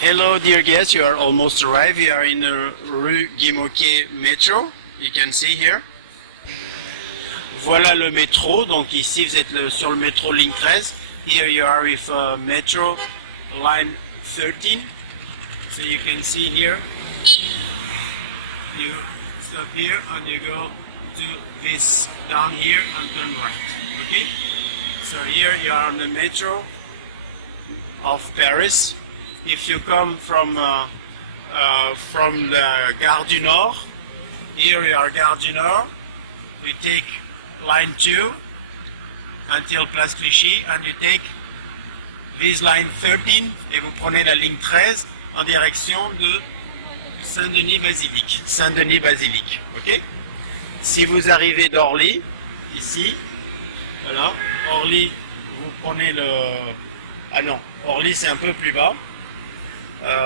Hello dear guests, you are almost arrived. You are in the rue Guy-Moquet Metro. You can see here. Voilà le métro. Donc ici vous êtes sur le métro ligne 13. Here you are with metro line 13. So you can see here. You stop here and you go to this down here and turn right. Okay. So here you are on the metro of Paris. If you come from the Gare du Nord, here you are Gare du Nord, we take line 2 until Place Clichy and you take this line 13 et vous prenez la ligne 13 en direction de Saint-Denis-Basilique. Saint-Denis-Basilique, ok? Si vous arrivez d'Orly, ici, voilà, Orly, vous prenez le... Ah non, Orly c'est un peu plus bas.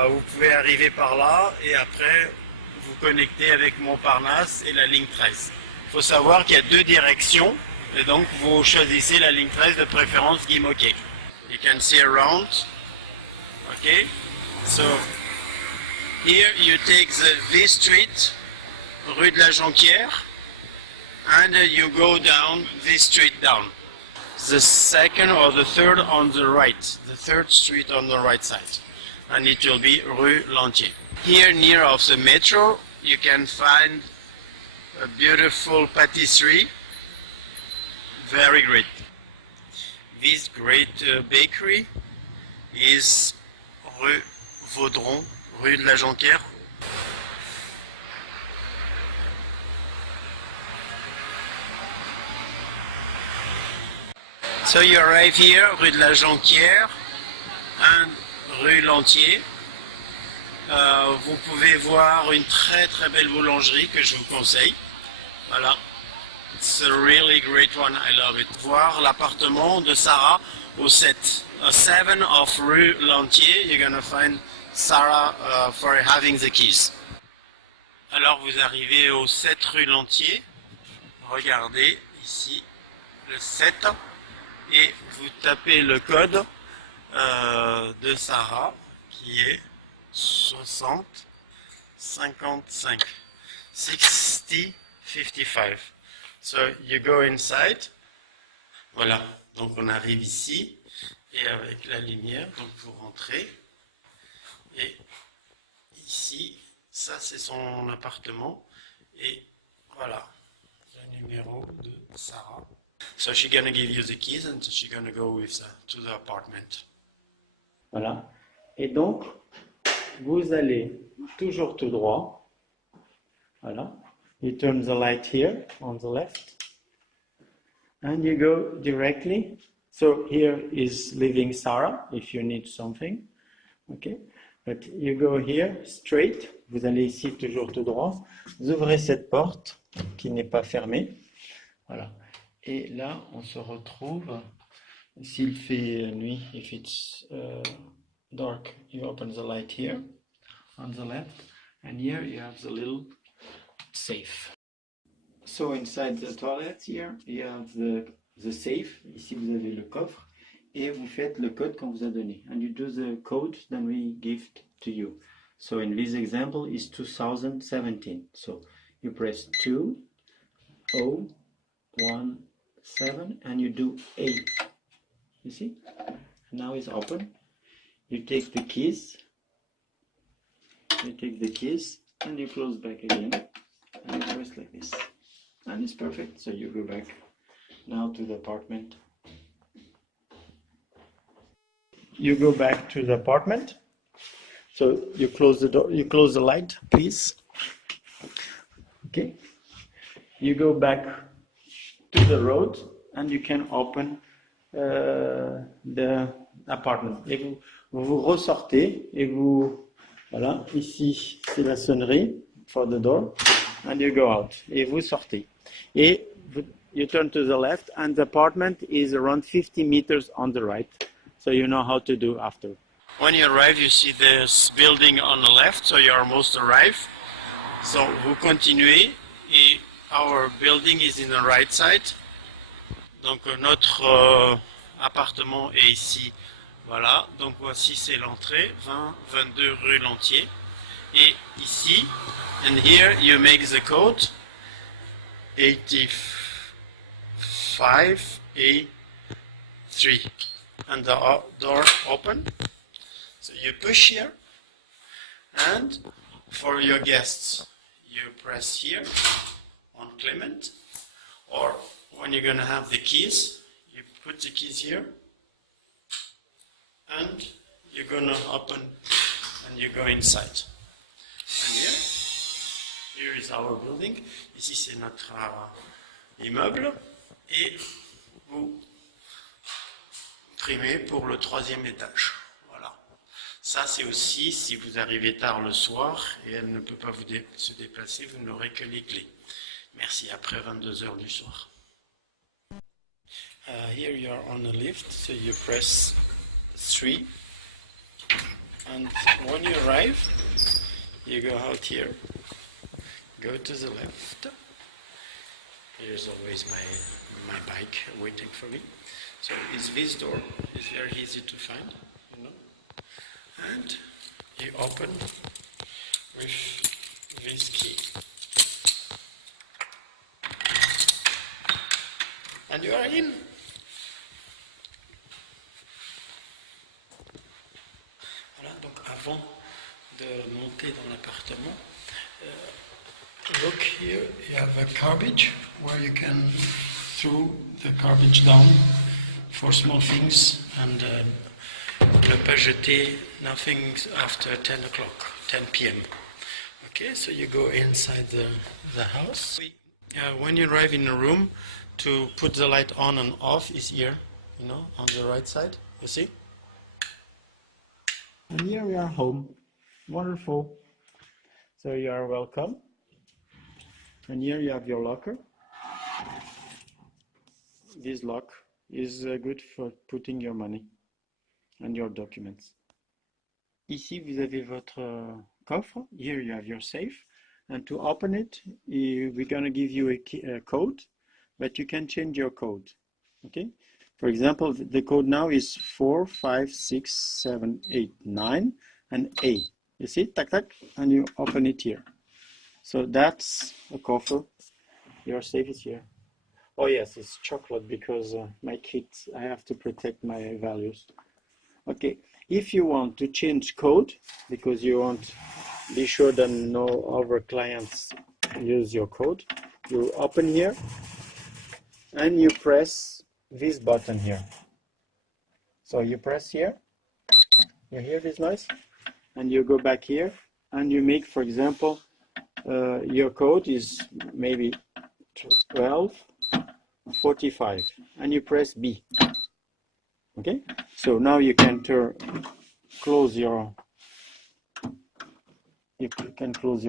Vous pouvez arriver par là et après vous connecter avec Montparnasse et la ligne 13. Il faut savoir qu'il y a deux directions et donc vous choisissez la ligne 13 de préférence Guy-Moquet. You can see around. Okay, so here you take this street, rue de la Jonquière, and you go down this street down. The second or the third on the right, the third street on the right side. And it will be Rue Lantier. Here near of the metro you can find a beautiful patisserie, very great. This great bakery is Rue Vaudron, Rue de la Jonquière. So you arrive here, Rue de la Jonquière, and Rue Lantier. Vous pouvez voir une très très belle boulangerie que je vous conseille. Voilà. It's a really great one, I love it. Voir l'appartement de Sarah au 7. 7 of Rue Lantier, you're gonna find Sarah for having the keys. Alors vous arrivez au 7 rue Lantier. Regardez ici le 7 et vous tapez le code de Sarah qui est 60 55 60 55. So you go inside. Voilà, donc on arrive ici et avec la lumière, donc vous rentrez et ici, ça c'est son appartement et voilà le numéro de Sarah. So she's gonna give you the keys and she's gonna go with to the apartment. Voilà. Et donc, vous allez toujours tout droit. Voilà. You turn the light here on the left. And you go directly. So here is living Sarah, if you need something. Okay. But you go here straight. Vous allez ici toujours tout droit. Vous ouvrez cette porte qui n'est pas fermée. Voilà. Et là, on se retrouve, s'il fait nuit, if it's dark, you open the light here, on the left, and here you have the little safe. So inside the toilet here, you have the safe, ici vous avez le coffre, et vous faites le code qu'on vous a donné. And you do the code that we give to you. So in this example is 2017. So you press 2, 0, 1, 7 and you do 8. You see? Now it's open. You take the keys. And you close back again. And you press like this. And it's perfect. So you go back now to the apartment. You go back to the apartment. So you close the door, you close the light, please. Okay. You go back to the road and you can open the apartment. Et vous ressortez et vous, voilà, ici c'est la sonnerie for the door and you go out. Et vous sortez. Et you turn to the left and the apartment is around 50 meters on the right. So you know how to do after. When you arrive, you see this building on the left, so you almost arrived. So vous continuez et our building is in the right side. Donc notre appartement est ici Voilà, donc voici c'est l'entrée, 22 rue Lantier. Et ici, and here you make the code 85A3, and the door open. So you push here, and for your guests, you press here on Clement, or when you're gonna have the keys, you put the keys here, and you're gonna open, and you go inside. And here is our building. Ici c'est notre immeuble, et vous primez pour le 3e étage. Voilà. Ça c'est aussi si vous arrivez tard le soir et elle ne peut pas se déplacer, vous n'aurez que les clés. Merci, après 22 heures du soir. Here you are on a lift, so you press 3, and when you arrive, you go out here, go to the left. Here's always my bike waiting for me. So this door is very easy to find, you know, and you open with this key. And you are in. Voilà, donc avant de monter dans l'appartement, look here, you have a garbage where you can throw the garbage down for small things, and ne pas jeter nothing after 10 o'clock, 10 p.m. Okay, so you go inside the house. When you arrive in a room, to put the light on and off is here, you know, on the right side, you see? And here we are home. Wonderful. So you are welcome. And here you have your locker. This lock is good for putting your money and your documents. Ici, vous avez votre coffre. Here you have your safe. And to open it, we're going to give you a code, but you can change your code. Okay? For example, the code now is 4, 5, 6, 7, 8, 9, and A. You see? Tac, tac, and you open it here. So that's a coffer. Your safe is here. Oh yes, it's chocolate because my kids, I have to protect my values. Okay, if you want to change code, because you want be sure that no other clients use your code, you open here and you press this button here. So you press here, you hear this noise, and you go back here and you make, for example, your code is maybe 1245, and you press B. Okay, so now you can close your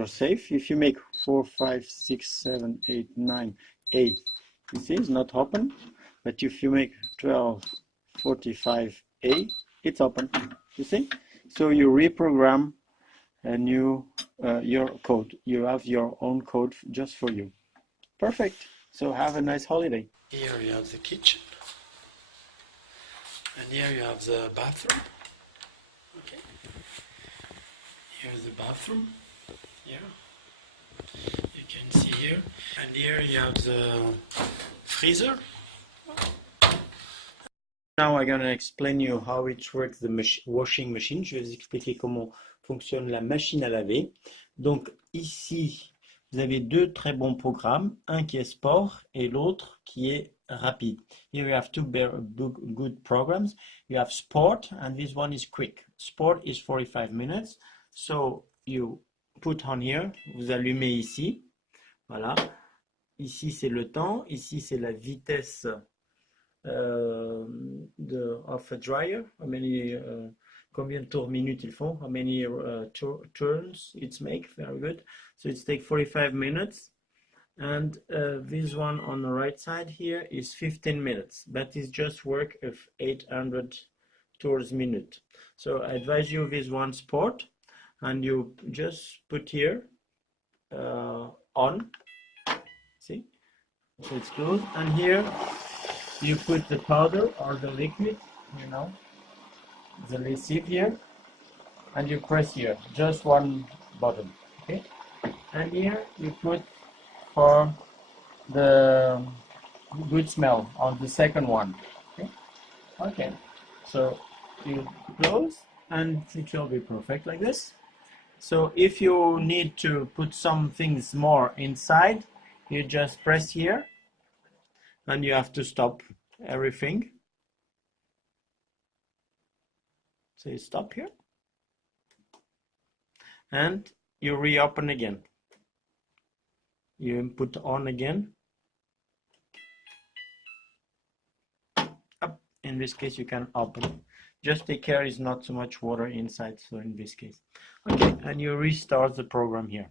safe. If you make 4, 5, 6, 7, 8, 9, A, you see it's not open, but if you make 1245 A, it's open. You see, so you reprogram a new your code. You have your own code just for you. Perfect. So have a nice holiday. Here you have the kitchen, and here you have the bathroom. Okay. Here's the bathroom. Here you can see here, and here you have the freezer. Now I'm gonna explain you how it works the washing machine. Je vais vous expliquer comment fonctionne la machine à laver. Donc ici, vous avez deux très bons programmes, un qui est sport et l'autre qui est rapide. Here you have two good programs. You have sport and this one is quick. Sport is 45 minutes. So you put on here, vous allumez ici. Voilà. Ici c'est le temps, ici c'est la vitesse of a dryer. How many combien de tours minutes ils font? How many turns it's make? Very good. So it's take 45 minutes. And this one on the right side here is 15 minutes. That is just work of 800 tours minute. So I advise you this one sport, and you just put here on. See? So it's closed, and here you put the powder or the liquid, you know, the lessive here, and you press here, just one button, okay? And here you put for the good smell on the second one, okay? Okay, so you close and it will be perfect like this. So if you need to put some things more inside, you just press here and you have to stop everything. So you stop here and you reopen again. You put on again. Up. In this case you can open. Just take care is not so much water inside, so in this case. Okay, and you restart the program here.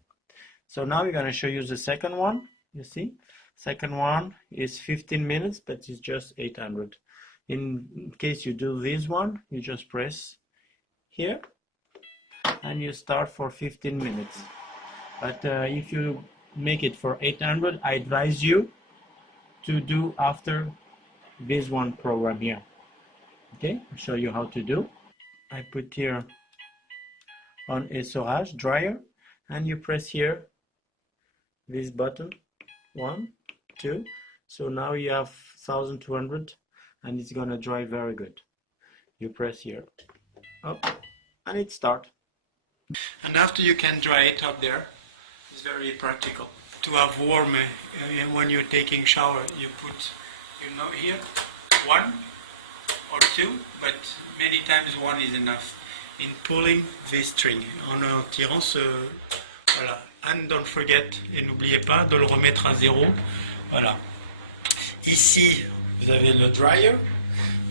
So now we're going to show you the second one. You see, second one is 15 minutes, but it's just 800. In case you do this one, you just press here and you start for 15 minutes. But if you make it for 800, I advise you to do after this one program here. Okay, I'll show you how to do. I put here on essorage dryer and you press here this button, 1, 2. So now you have 1200 and it's gonna dry very good. You press here, up, and it starts. And after you can dry it up there. It's very practical to have warm when you're taking shower. You put, you know, here 1 or 2, but many times 1 is enough. In pulling this string, en tirant ce, voilà. And don't forget, et n'oubliez pas de le remettre à 0. Voilà. Ici, vous avez le dryer.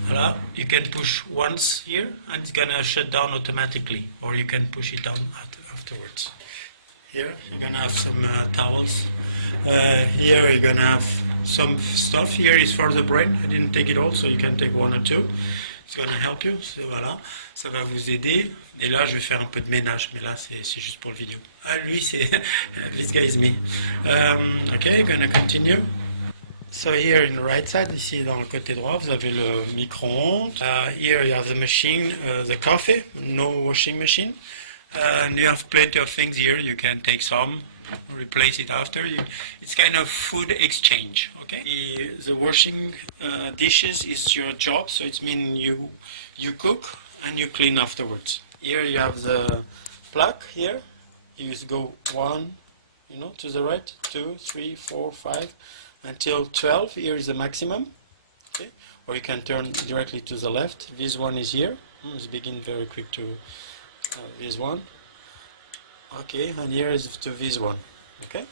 Voilà. You can push once here, and it's gonna shut down automatically, or you can push it down afterwards. Here you're gonna have some towels. Here you're gonna have some stuff. Here is for the brain. I didn't take it all, so you can take 1 or 2. It's gonna help you. So, voilà, ça va vous aider. Et là, je vais faire un peu de ménage, mais là, c'est juste pour le vidéo. Ah, lui, c'est this guy is me. Okay, gonna continue. So here in the right side, ici dans le côté droit, vous avez le micro-ondes. Here you have the machine, the coffee, no washing machine. And you have plenty of things here. You can take some, replace it after. It's kind of food exchange. Okay. The washing dishes is your job, so it means you cook and you clean afterwards. Here you have the plug. Here you just go 1, you know, to the right, 2, 3, 4, 5, until 12. Here is the maximum. Okay. Or you can turn directly to the left. This one is here. It's begin very quick to. This one, okay, and here is to this one, okay.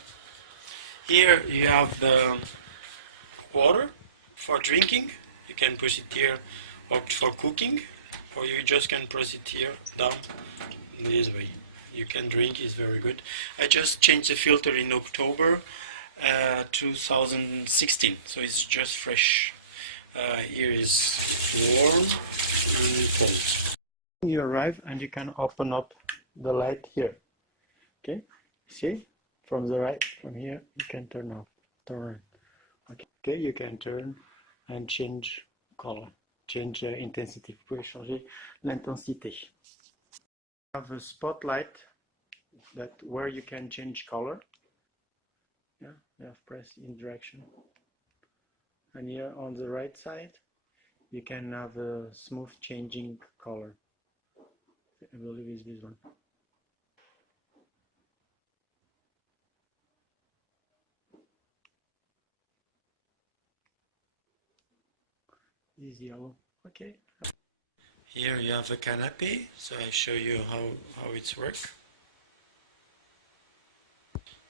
Here you have the water for drinking. You can push it here, or for cooking, or you just can press it here down this way. You can drink. It's very good. I just changed the filter in October 2016, so it's just fresh. Here is warm and cold. You arrive and you can open up the light here. Okay, see, from the right, from here, you can turn off, turn. Okay, you can turn and change color, change intensity. Vous pouvez changer l'intensité. You have a spotlight that where you can change color. Yeah, you have press in direction. And here on the right side, you can have a smooth changing color. I believe it's this one. This is yellow. Okay. Here you have a canopy, so I show you how it's work.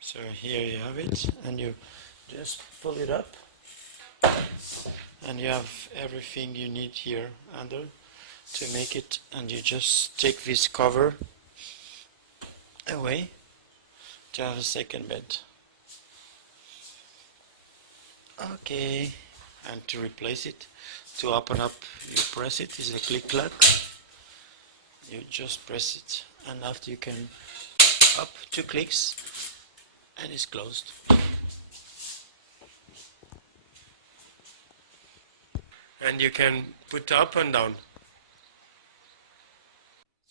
So here you have it, and you just pull it up, and you have everything you need here under to make it, and you just take this cover away to have a second bed. Okay, and to replace it, to open up, you press it. It's a click lock. You just press it, and after you can up 2 clicks, and it's closed. And you can put up and down.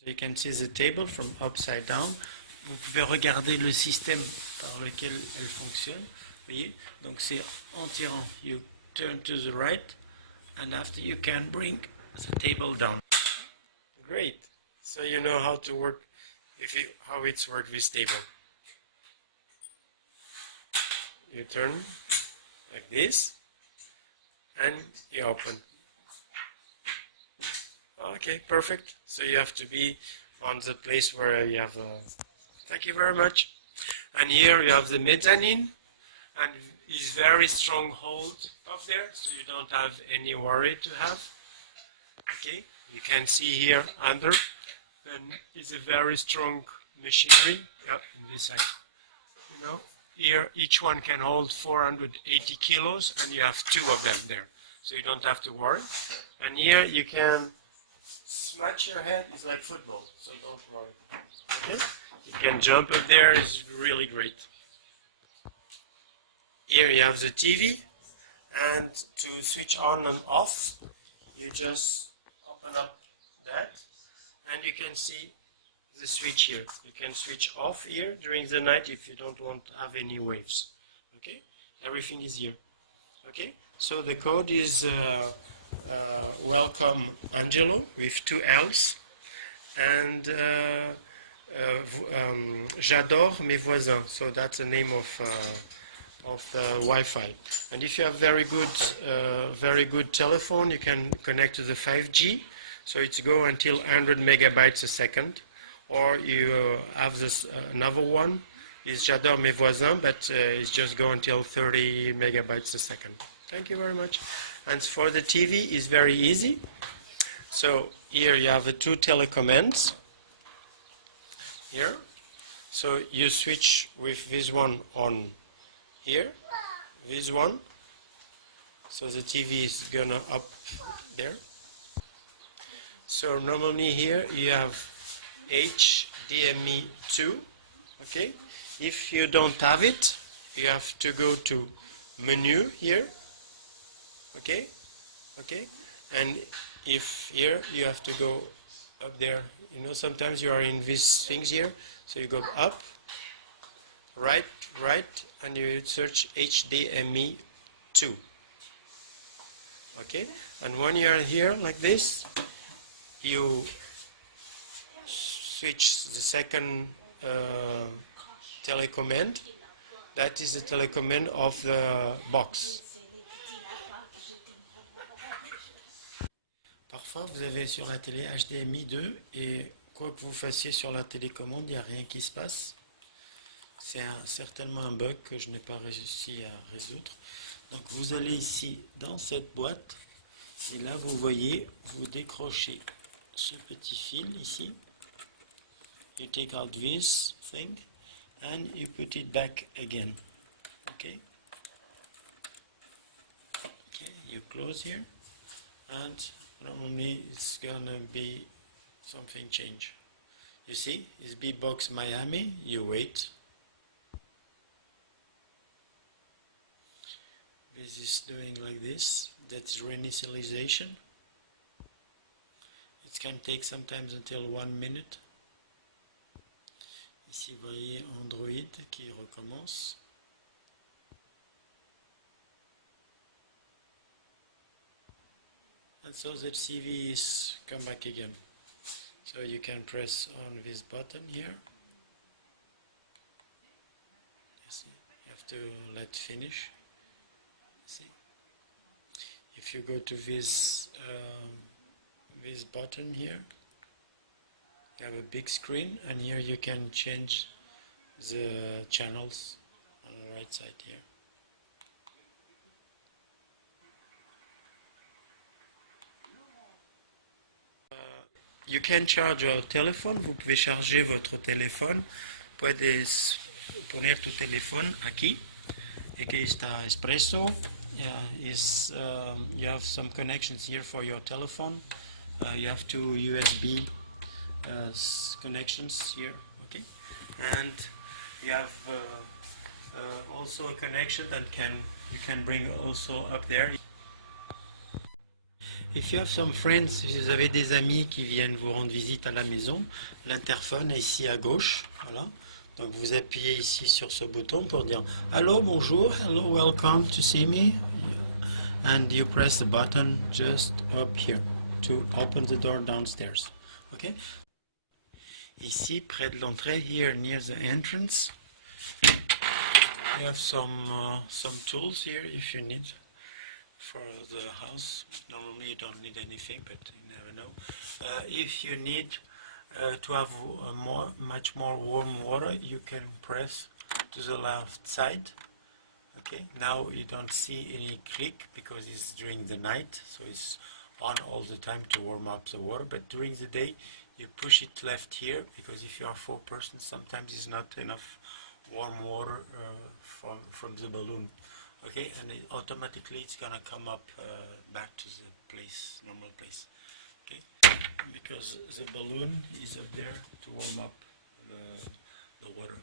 So you can see the table from upside down. Vous pouvez regarder le système par lequel elle fonctionne. Voyez? Donc c'est en tirant, you turn to the right, and after you can bring the table down. Great. So you know how to work, how it's work this table. You turn like this, and you open. Okay, perfect. So you have to be on the place where you have thank you very much. And here you have the mezzanine, and it's very strong hold up there, so you don't have any worry to have. Okay, you can see here under, and it's a very strong machinery. Yep, on this side. You know, here each one can hold 480 kilos, and you have 2 of them there, so you don't have to worry. And here you can smash your head. It's like football, so don't worry. Okay, you can jump up there. It's really great. Here you have the TV, and to switch on and off, you just open up that, and you can see the switch here. You can switch off here during the night if you don't want to have any waves. Okay, everything is here. Okay, so the code is welcome Angelo with 2 L's, and j'adore mes voisins. So that's the name of Wi-Fi. And if you have very good telephone, you can connect to the 5G. So it's go until 100 megabytes a second. Or you have this another one, is j'adore mes voisins, but it's just go until 30 megabytes a second. Thank you very much. And for the TV, it's very easy. So here you have the 2 telecommands. Here. So you switch with this one on here, this one. So the TV is gonna up there. So normally here you have HDMI 2, okay? If you don't have it, you have to go to menu here, okay? Okay? And if here, you have to go up there. You know, sometimes you are in these things here, so you go up, right, and you search HDMI 2, okay? And when you are here like this, you switch the second telecommand. That is the telecommand of the box. Parfois, vous avez sur la télé HDMI 2 et quoi que vous fassiez sur la télécommande, il n'y a rien qui se passe. C'est certainement un bug que je n'ai pas réussi à résoudre. Donc vous allez ici dans cette boîte et là vous voyez, vous décrochez ce petit fil ici. You take out this thing and you put it back again. Okay? Okay, you close here and normally it's gonna be something change. You see, it's B-Box Miami, you wait. This is doing like this, that's reinitialization. It can take sometimes until 1 minute. Ici, vous voyez Android qui recommence. And so the TV is come back again. So you can press on this button here. See, you have to let finish. See, if you go to this this button here, you have a big screen, and here you can change the channels on the right side here. You can charge your telephone. Vous pouvez charger votre téléphone. Puedes poner tu teléfono aquí. Aquí está Espresso. You have some connections here for your telephone. You have 2 USB connections here, okay, and you have also a connection that you can bring also up there. If you have some friends, si vous avez des amis qui viennent vous rendre visite à la maison, l'interphone est ici à gauche. Voilà. Donc vous appuyez ici sur ce bouton pour dire Hello, bonjour, hello, welcome to see me. And you press the button just up here to open the door downstairs. Okay? Ici, près de l'entrée, here near the entrance, you have some tools here if you need for the house. Normally you don't need anything, but you never know. If you need to have much more warm water, you can press to the left side. Okay, now you don't see any click because it's during the night, so it's on all the time to warm up the water, but during the day you push it left here because if you are 4 persons, sometimes it's not enough warm water from the balloon. Okay, and automatically it's gonna come up back to the place, normal place. Okay, because the balloon is up there to warm up the water.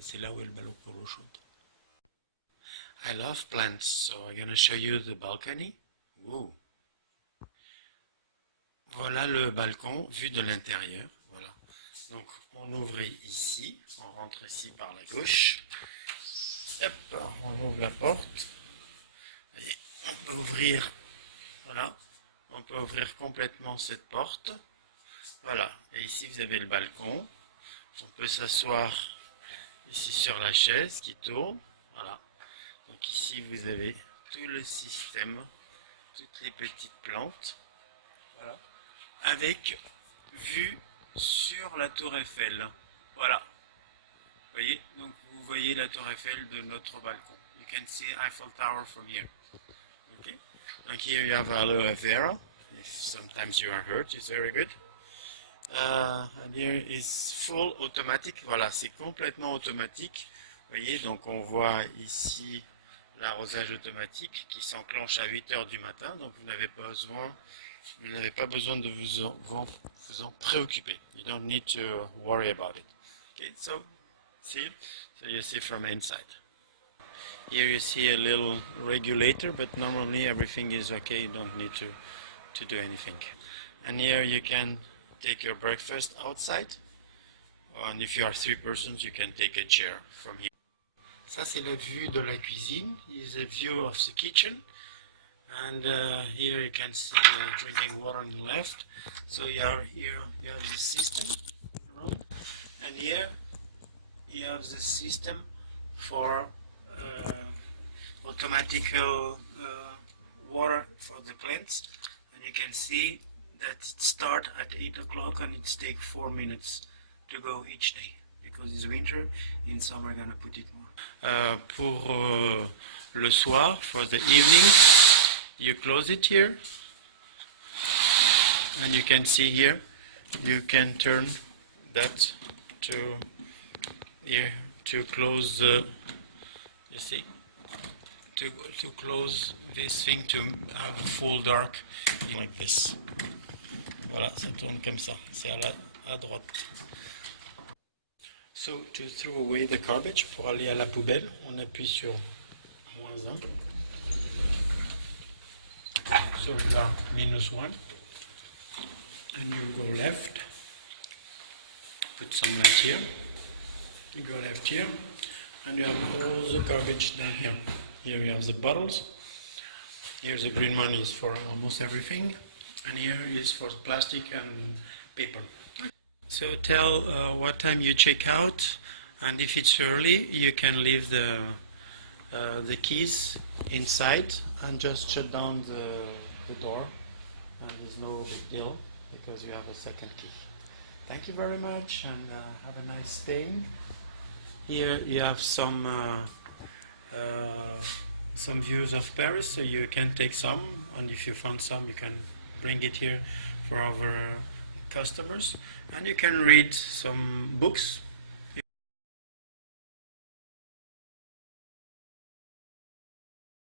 C'est là où est le ballon pour l'eau chaude. I love plants, so I'm gonna show you the balcony. Whoa. Voilà le balcon vu de l'intérieur. Voilà. Donc on ouvre ici, on rentre ici par la gauche. Hop, on ouvre la porte. Et on peut ouvrir, voilà, on peut ouvrir complètement cette porte. Voilà, et ici vous avez le balcon. On peut s'asseoir ici sur la chaise qui tourne. Voilà. Donc ici vous avez tout le système, toutes les petites plantes. Voilà. Avec vue sur la tour Eiffel. Voilà. Vous voyez, donc vous voyez la tour Eiffel de notre balcon. You can see Eiffel Tower from here. Okay. Donc here you have aloe vera. If sometimes you are hurt, it's very good. And here is full automatic. Voilà, c'est complètement automatique. Vous voyez, donc on voit ici l'arrosage automatique qui s'enclenche à 8 heures du matin. Donc vous n'avez pas besoin de vous en préoccuper. You don't need to worry about it. Okay, so you see from inside. Here you see a little regulator, but normally everything is okay. You don't need to do anything. And here you can take your breakfast outside. And if you are 3 persons, you can take a chair from here. Ça c'est la vue de la cuisine. Is a view of the kitchen. And here you can see drinking water on the left. So you have the system, and here you have the system for automatical water for the plants. And you can see that it starts at 8 o'clock and it takes 4 minutes to go each day. Because it's winter, in summer we're gonna put it more. Pour le soir, for the evening, you close it here, and you can see here, you can turn that to here to close the, you see, to close this thing to have a full dark like this. Voilà, ça tourne comme ça, c'est à droite. So, to throw away the garbage, pour aller à la poubelle, on appuie sur -1. So we are -1. And you go left, put some light here. You go left here, and you have all the garbage down here. Here you have the bottles. Here's the green one is for almost everything. And here is for plastic and paper. So tell what time you check out, and if it's early, you can leave the keys inside and just shut down the door, and there's no big deal because you have a second key. Thank you very much, and have a nice staying. Here you have some views of Paris, so you can take some, and if you found some, you can bring it here for our customers, and you can read some books